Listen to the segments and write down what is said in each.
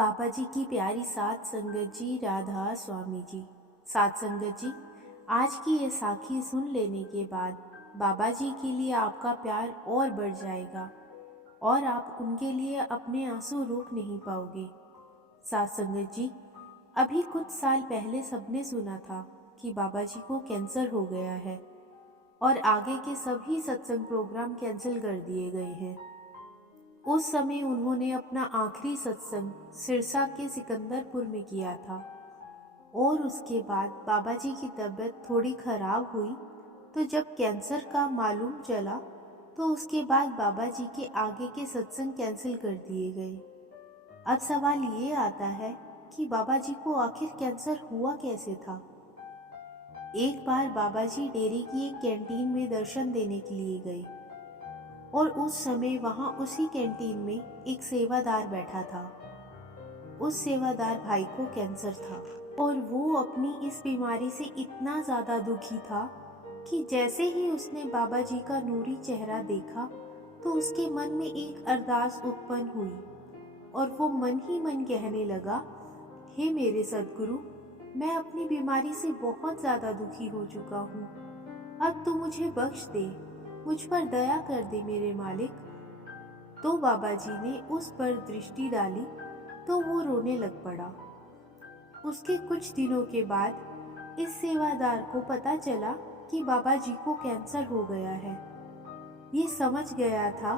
पापा जी की प्यारी सात संगत जी, राधा स्वामी जी। सात संगत जी, आज की ये साखी सुन लेने के बाद बाबा जी के लिए आपका प्यार और बढ़ जाएगा और आप उनके लिए अपने आंसू रोक नहीं पाओगे। सात संगत जी, अभी कुछ साल पहले सबने सुना था कि बाबा जी को कैंसर हो गया है और आगे के सभी सत्संग प्रोग्राम कैंसिल कर दिए गए हैं। उस समय उन्होंने अपना आखिरी सत्संग सिरसा के सिकंदरपुर में किया था और उसके बाद बाबा जी की तबीयत थोड़ी खराब हुई। तो जब कैंसर का मालूम चला तो उसके बाद बाबा जी के आगे के सत्संग कैंसिल कर दिए गए। अब सवाल ये आता है कि बाबा जी को आखिर कैंसर हुआ कैसे था। एक बार बाबा जी डेरे की एक कैंटीन में दर्शन देने के लिए गए और उस समय वहां उसी कैंटीन में एक सेवादार बैठा था। उस सेवादार भाई को कैंसर था और वो अपनी इस बीमारी से इतना ज़्यादा दुखी था कि जैसे ही उसने बाबा जी का नूरी चेहरा देखा तो उसके मन में एक अरदास उत्पन्न हुई और वो मन ही मन कहने लगा, हे मेरे सद्गुरु, मैं अपनी बीमारी से बहुत ज़्यादा दुखी हो चुका हूँ। अब तू मुझे बख्श दे, मुझ पर दया कर दे मेरे मालिक। तो बाबा जी ने उस पर दृष्टि डाली तो वो रोने लग पड़ा। उसके कुछ दिनों के बाद इस सेवादार को पता चला कि बाबा जी को कैंसर हो गया है। ये समझ गया था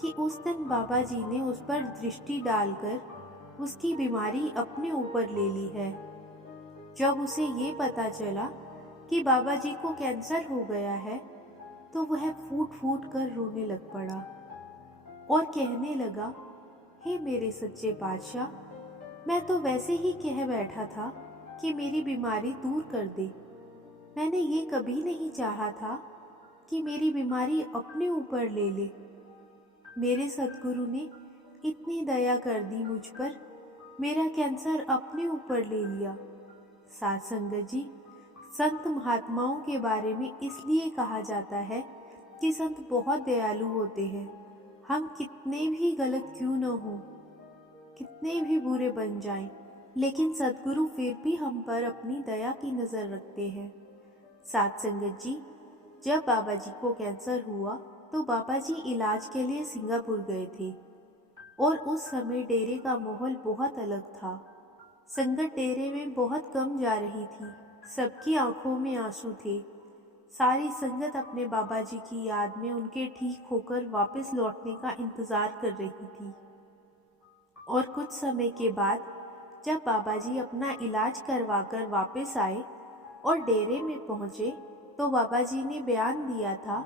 कि उस दिन बाबा जी ने उस पर दृष्टि डालकर उसकी बीमारी अपने ऊपर ले ली है। जब उसे ये पता चला कि बाबा जी को कैंसर हो गया है तो वह फूट फूट कर रोने लग पड़ा और कहने लगा, हे मेरे सच्चे बादशाह, मैं तो वैसे ही कह बैठा था कि मेरी बीमारी दूर कर दे। मैंने ये कभी नहीं चाहा था कि मेरी बीमारी अपने ऊपर ले ले। मेरे सद्गुरु ने इतनी दया कर दी मुझ पर, मेरा कैंसर अपने ऊपर ले लिया। साथ संगत जी, संत महात्माओं के बारे में इसलिए कहा जाता है कि संत बहुत दयालु होते हैं। हम कितने भी गलत क्यों न हो, कितने भी बुरे बन जाएं, लेकिन सद्गुरु फिर भी हम पर अपनी दया की नज़र रखते हैं। साथ संगत जी, जब बाबा जी को कैंसर हुआ तो बाबा जी इलाज के लिए सिंगापुर गए थे और उस समय डेरे का माहौल बहुत अलग था। संगत डेरे में बहुत कम जा रही थी, सबकी आंखों में आंसू थे। सारी संगत अपने बाबा जी की याद में उनके ठीक होकर वापस लौटने का इंतज़ार कर रही थी। और कुछ समय के बाद जब बाबा जी अपना इलाज करवाकर वापस आए और डेरे में पहुँचे तो बाबा जी ने बयान दिया था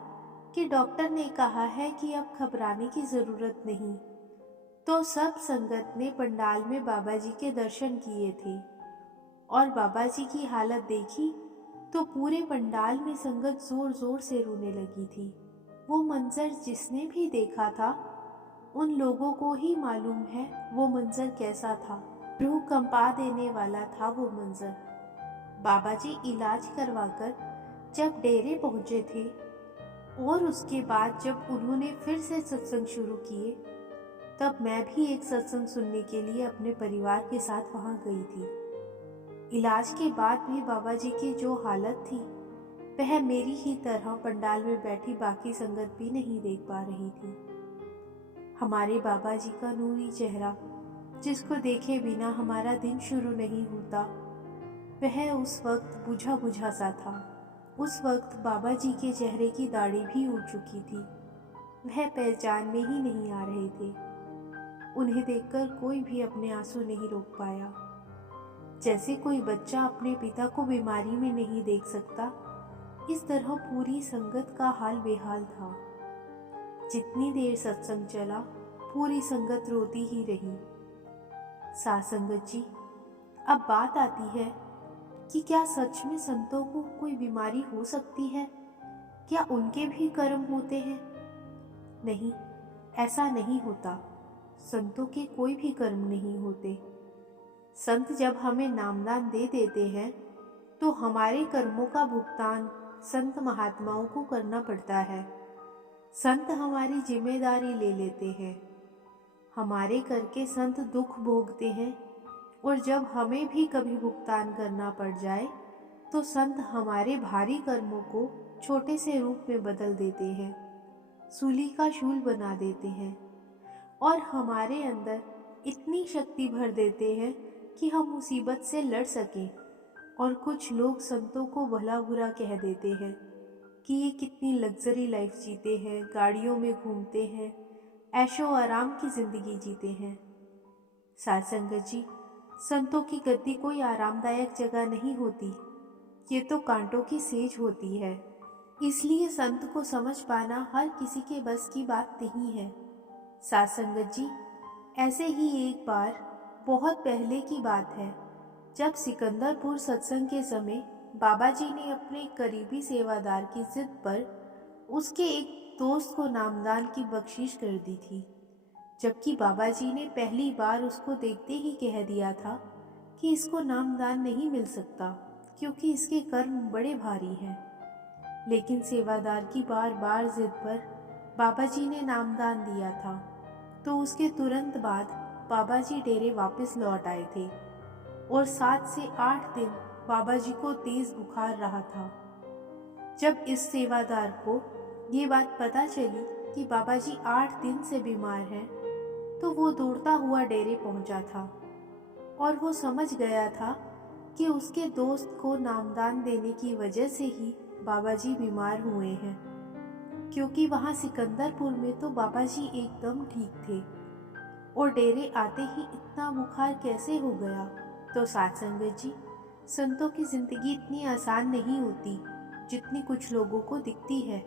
कि डॉक्टर ने कहा है कि अब घबराने की ज़रूरत नहीं। तो सब संगत ने पंडाल में बाबा जी के दर्शन किए थे और बाबा जी की हालत देखी तो पूरे पंडाल में संगत जोर जोर से रोने लगी थी। वो मंजर जिसने भी देखा था उन लोगों को ही मालूम है वो मंजर कैसा था। रूह कंपा देने वाला था वो मंजर। बाबा जी इलाज करवाकर जब डेरे पहुंचे थे और उसके बाद जब उन्होंने फिर से सत्संग शुरू किए तब मैं भी एक सत्संग सुनने के लिए अपने परिवार के साथ वहां गई थी। इलाज के बाद भी बाबा जी की जो हालत थी वह मेरी ही तरह पंडाल में बैठी बाकी संगत भी नहीं देख पा रही थी। हमारे बाबा जी का नूरी चेहरा जिसको देखे बिना हमारा दिन शुरू नहीं होता, वह उस वक्त बुझा बुझा सा था। उस वक्त बाबा जी के चेहरे की दाढ़ी भी उड़ चुकी थी, वह पहचान में ही नहीं आ रहे थे। उन्हें देखकर कोई भी अपने आंसू नहीं रोक पाया। जैसे कोई बच्चा अपने पिता को बीमारी में नहीं देख सकता, इस तरह पूरी संगत का हाल बेहाल था। जितनी देर सत्संग चला पूरी संगत रोती ही रही। साथ संगत जी, अब बात आती है कि क्या सच में संतों को कोई बीमारी हो सकती है? क्या उनके भी कर्म होते हैं? नहीं, ऐसा नहीं होता। संतों के कोई भी कर्म नहीं होते। संत जब हमें नामदान दे देते हैं तो हमारे कर्मों का भुगतान संत महात्माओं को करना पड़ता है। संत हमारी जिम्मेदारी ले लेते हैं। हमारे करके संत दुख भोगते हैं और जब हमें भी कभी भुगतान करना पड़ जाए तो संत हमारे भारी कर्मों को छोटे से रूप में बदल देते हैं, सूली का शूल बना देते हैं और हमारे अंदर इतनी शक्ति भर देते हैं कि हम मुसीबत से लड़ सकें। और कुछ लोग संतों को भला बुरा कह देते हैं कि ये कितनी लग्जरी लाइफ जीते हैं, गाड़ियों में घूमते हैं, ऐशो आराम की ज़िंदगी जीते हैं। साध संगत जी, संतों की गद्दी कोई आरामदायक जगह नहीं होती, ये तो कांटों की सेज होती है। इसलिए संत को समझ पाना हर किसी के बस की बात नहीं है। साध संगत जी, ऐसे ही एक बार बहुत पहले की बात है, जब सिकंदरपुर सत्संग के समय बाबा जी ने अपने करीबी सेवादार की जिद पर उसके एक दोस्त को नामदान की बख्शीश कर दी थी, जबकि बाबा जी ने पहली बार उसको देखते ही कह दिया था कि इसको नामदान नहीं मिल सकता क्योंकि इसके कर्म बड़े भारी हैं। लेकिन सेवादार की बार बार जिद पर बाबा जी ने नामदान दिया था, तो उसके तुरंत बाद बाबा जी डेरे वापस लौट आए थे और 7 से 8 दिन बाबा जी को तेज बुखार रहा था। जब इस सेवादार को ये बात पता चली कि बाबा जी 8 दिन से बीमार हैं, तो वो दौड़ता हुआ डेरे पहुंचा था और वो समझ गया था कि उसके दोस्त को नामदान देने की वजह से ही बाबा जी बीमार हुए हैं, क्योंकि वहाँ सिकंदरपुर में तो बाबा जी एकदम ठीक थे और डेरे आते ही इतना बुखार कैसे हो गया। तो साध संगत जी, संतों की जिंदगी इतनी आसान नहीं होती जितनी कुछ लोगों को दिखती है।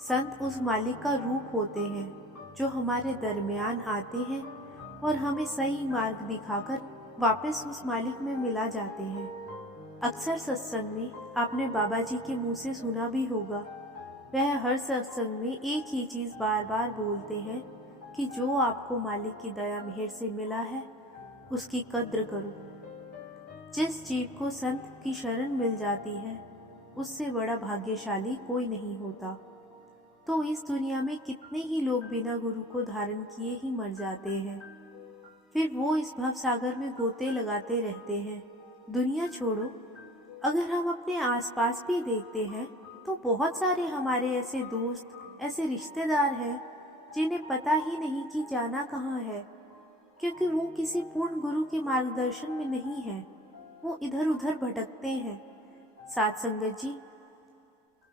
संत उस मालिक का रूप होते हैं जो हमारे दरमियान आते हैं और हमें सही मार्ग दिखाकर वापस उस मालिक में मिला जाते हैं। अक्सर सत्संग में आपने बाबा जी के मुंह से सुना भी होगा, वह हर सत्संग में एक ही चीज़ बार बार बोलते हैं कि जो आपको मालिक की दया मेहर से मिला है उसकी कद्र करो। जिस जीव को संत की शरण मिल जाती है उससे बड़ा भाग्यशाली कोई नहीं होता। तो इस दुनिया में कितने ही लोग बिना गुरु को धारण किए ही मर जाते हैं, फिर वो इस भव सागर में गोते लगाते रहते हैं। दुनिया छोड़ो, अगर हम अपने आसपास भी देखते हैं तो बहुत सारे हमारे ऐसे दोस्त, ऐसे रिश्तेदार हैं जिन्हें पता ही नहीं कि जाना कहाँ है, क्योंकि वो किसी पूर्ण गुरु के मार्गदर्शन में नहीं है, वो इधर उधर भटकते हैं। साध संगत जी,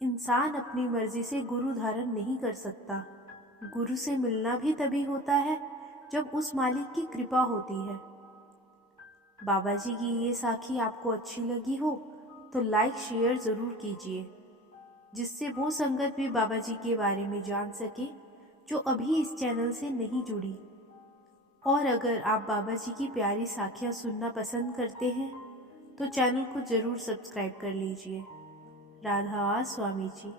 इंसान अपनी मर्जी से गुरु धारण नहीं कर सकता। गुरु से मिलना भी तभी होता है जब उस मालिक की कृपा होती है। बाबा जी की ये साखी आपको अच्छी लगी हो तो लाइक शेयर ज़रूर कीजिए, जिससे वो संगत भी बाबा जी के बारे में जान सके जो अभी इस चैनल से नहीं जुड़ी। और अगर आप बाबा जी की प्यारी साखियाँ सुनना पसंद करते हैं तो चैनल को ज़रूर सब्सक्राइब कर लीजिए। राधा स्वामी जी।